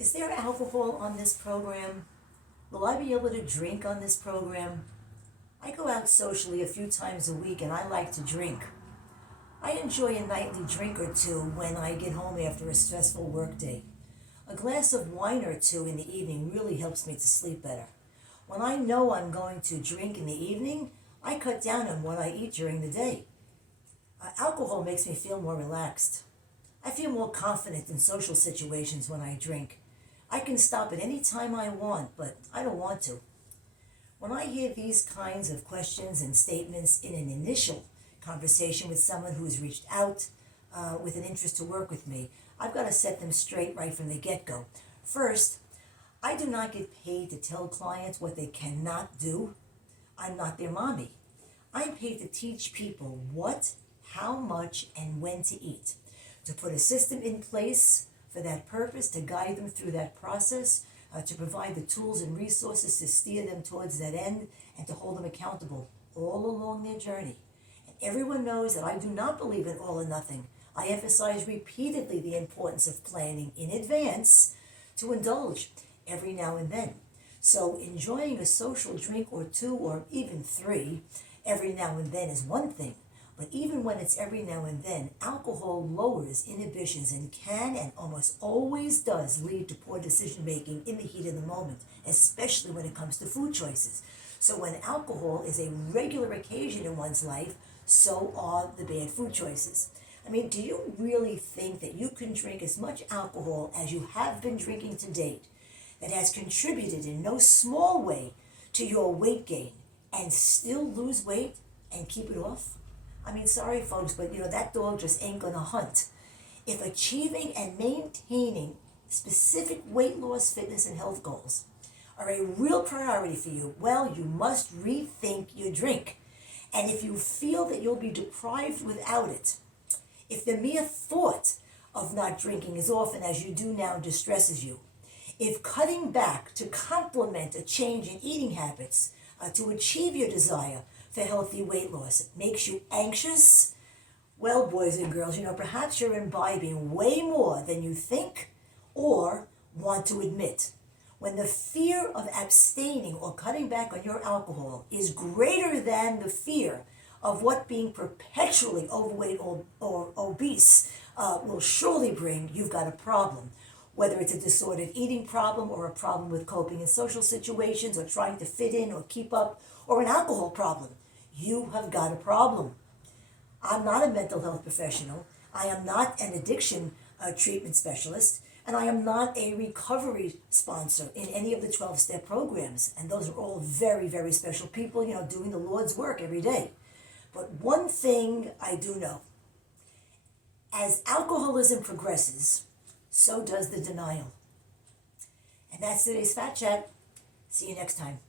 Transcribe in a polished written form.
Is there alcohol on this program? Will I be able to drink on this program? I go out socially a few times a week and I like to drink. I enjoy a nightly drink or two when I get home after a stressful workday. A glass of wine or two in the evening really helps me to sleep better. When I know I'm going to drink in the evening, I cut down on what I eat during the day. Alcohol makes me feel more relaxed. I feel more confident in social situations when I drink. I can stop at any time I want, but I don't want to. When I hear these kinds of questions and statements in an initial conversation with someone who has reached out with an interest to work with me, I've got to set them straight right from the get-go. First, I do not get paid to tell clients what they cannot do. I'm not their mommy. I'm paid to teach people what, how much, and when to eat, to put a system in place for that purpose, to guide them through that process, to provide the tools and resources to steer them towards that end, and to hold them accountable all along their journey. And everyone knows that I do not believe in all or nothing. I emphasize repeatedly the importance of planning in advance to indulge every now and then. So enjoying a social drink or two or even three every now and then is one thing. But even when it's every now and then, alcohol lowers inhibitions and can and almost always does lead to poor decision making in the heat of the moment, especially when it comes to food choices. So when alcohol is a regular occasion in one's life, so are the bad food choices. I mean, do you really think that you can drink as much alcohol as you have been drinking to date that has contributed in no small way to your weight gain and still lose weight and keep it off? I mean, sorry folks, but that dog just ain't gonna hunt. If achieving and maintaining specific weight loss, fitness, and health goals are a real priority for you, well, you must rethink your drink. And if you feel that you'll be deprived without it, if the mere thought of not drinking as often as you do now distresses you, if cutting back to complement a change in eating habits to achieve your desire for healthy weight loss makes you anxious, well, boys and girls, perhaps you're imbibing way more than you think or want to admit. When the fear of abstaining or cutting back on your alcohol is greater than the fear of what being perpetually overweight or obese will surely bring, you've got a problem. Whether it's a disordered eating problem or a problem with coping in social situations or trying to fit in or keep up, or an alcohol problem, you have got a problem. I'm not a mental health professional. I am not an addiction treatment specialist, and I am not a recovery sponsor in any of the 12-step programs. And those are all very, very special people, doing the Lord's work every day. But one thing I do know, as alcoholism progresses, so does the denial. And that's today's Fat Chat. See you next time.